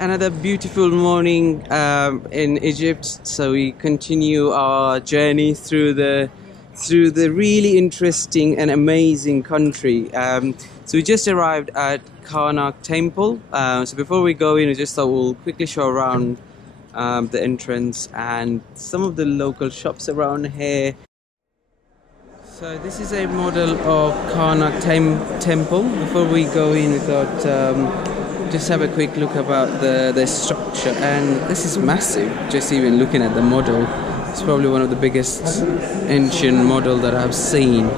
Another beautiful morning in Egypt. So we continue our journey through the really interesting and amazing country. So we just arrived at Karnak Temple. So before we go in, I just thought we'll quickly show around the entrance and some of the local shops around here. So this is a model of Karnak Temple. Before we go in, we thought just have a quick look about the structure, and this is massive. Just even looking at the model, it's probably one of the biggest ancient model that I've seen.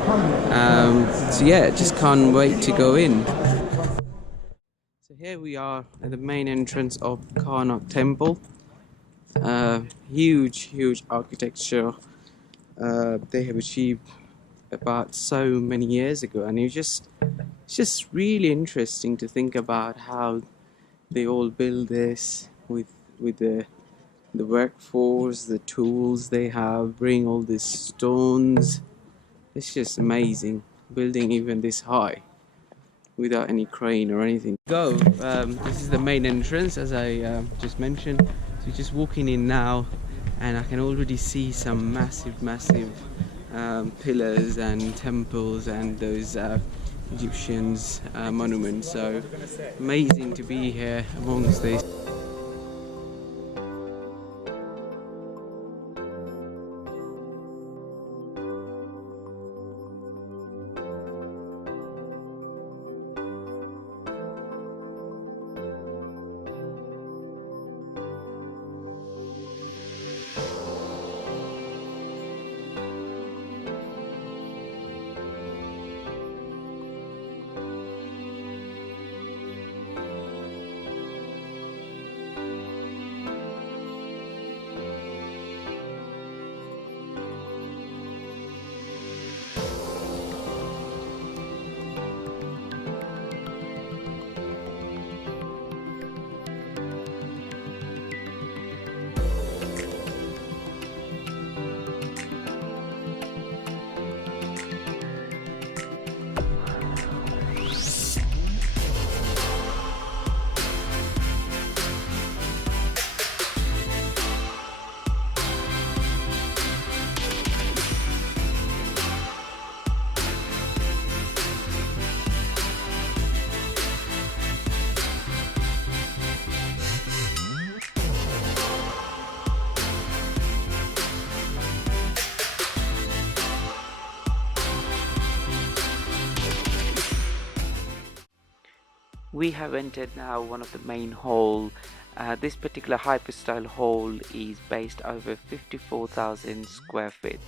So yeah, just can't wait to go in. So here we are at the main entrance of Karnak Temple. Huge architecture they have achieved about so many years ago, and it's just really interesting to think about how they all build this with the workforce, the tools they have, bring all these stones. It's just amazing building even this high without any crane or anything. This is the main entrance, as I just mentioned. So we're just walking in now, and I can already see some massive pillars and temples and those Egyptians monuments. So amazing to be here amongst this. We have entered now one of the main hall. This particular hyper-style hall is based over 54,000 square feet,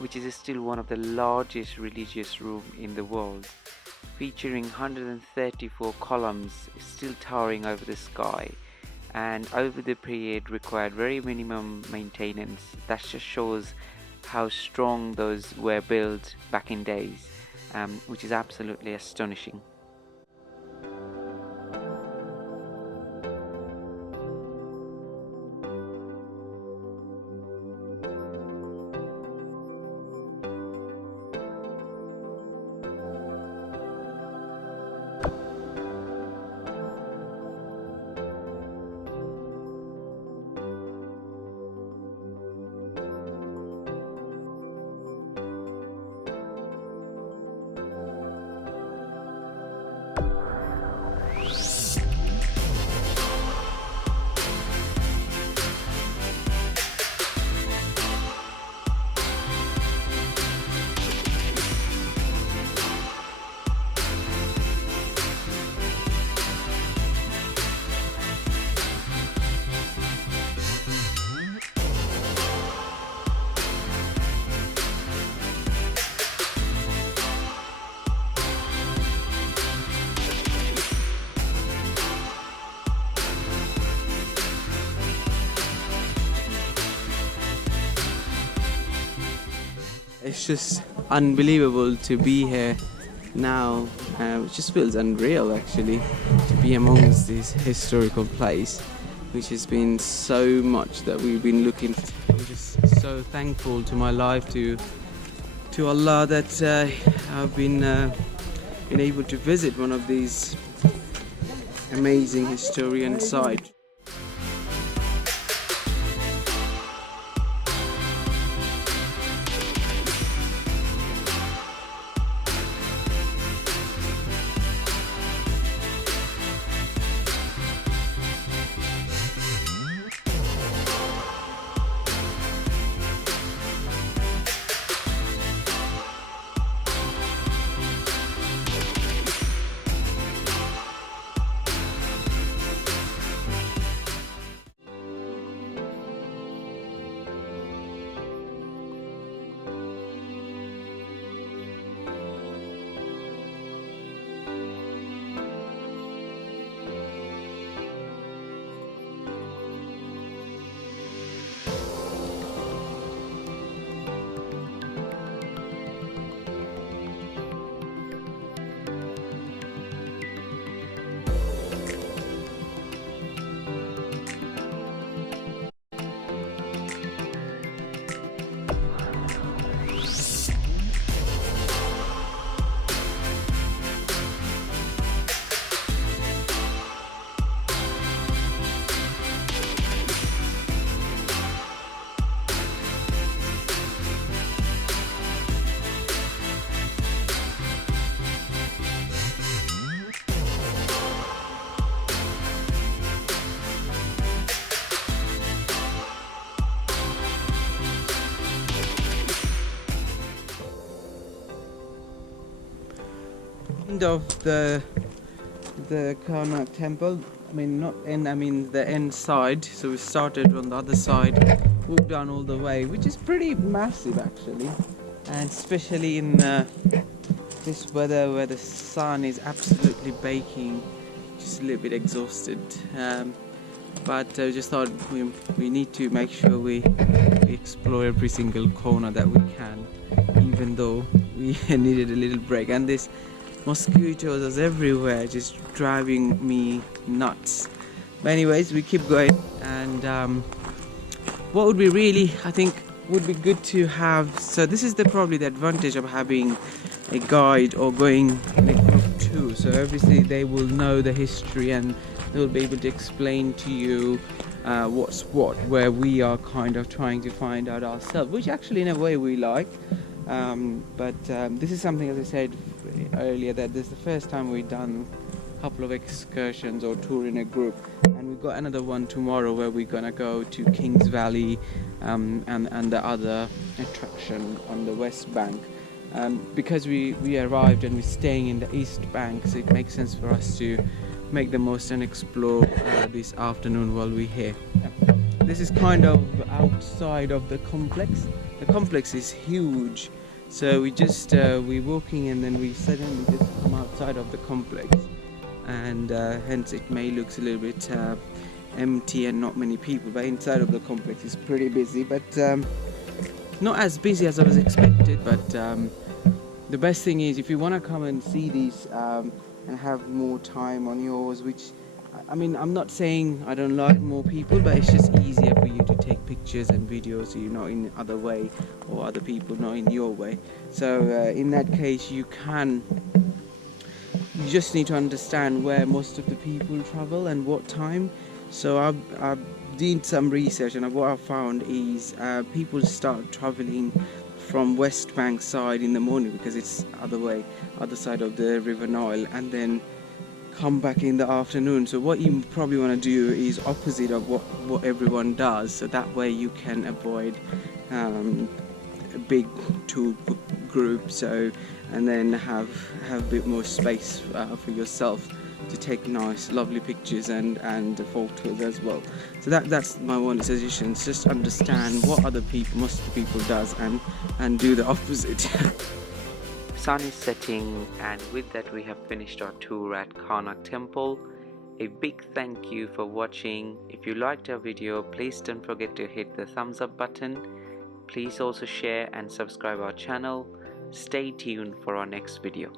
which is still one of the largest religious room in the world, featuring 134 columns still towering over the sky, and over the period required very minimum maintenance. That just shows how strong those were built back in days, which is absolutely astonishing. It's just unbelievable to be here now. It just feels unreal actually to be amongst this historical place, which has been so much that we've been looking. I'm just so thankful to my life, to Allah, that I've been able to visit one of these amazing historian sites. end of the Karnak Temple. I mean, not end. I mean the end side. So we started on the other side, walked down all the way, which is pretty massive actually, and especially in this weather where the sun is absolutely baking. Just a little bit exhausted. But I just thought we need to make sure we explore every single corner that we can, even though we needed a little break. And this mosquitoes are everywhere, just driving me nuts. But anyways, we keep going. And what would be really, I think, would be good to have. So this is probably the advantage of having a guide or going in a group too. So obviously they will know the history and they will be able to explain to you what's what, where we are kind of trying to find out ourselves, which actually in a way we like. But this is something, as I said earlier, that this is the first time we've done a couple of excursions or tour in a group, and we've got another one tomorrow where we're gonna go to Kings Valley and the other attraction on the west bank. Because we arrived and we're staying in the east bank, so it makes sense for us to make the most and explore this afternoon while we're here. This is kind of outside of the complex. The complex is huge, so we're walking and then we suddenly just come outside of the complex, and hence it may look a little bit empty and not many people, but inside of the complex is pretty busy, but not as busy as I was expected. But the best thing is, if you want to come and see these and have more time on yours, which I mean, I'm not saying I don't like more people, but it's just easier for you to take pictures and videos so you're not in other way, or other people not in your way. So in that case, you just need to understand where most of the people travel and what time. So I've did some research, and what I found is people start traveling from West Bank side in the morning because it's other side of the River Nile, and then come back in the afternoon. So what you probably want to do is opposite of what everyone does, so that way you can avoid a big tour group, so and then have a bit more space for yourself to take nice lovely pictures and photos as well. So that's my one suggestion. Just understand what most of the people does and do the opposite. Sun is setting, and with that we have finished our tour at Karnak Temple. A big thank you for watching. If you liked our video, please don't forget to hit the thumbs up button. Please also share and subscribe our channel. Stay tuned for our next video.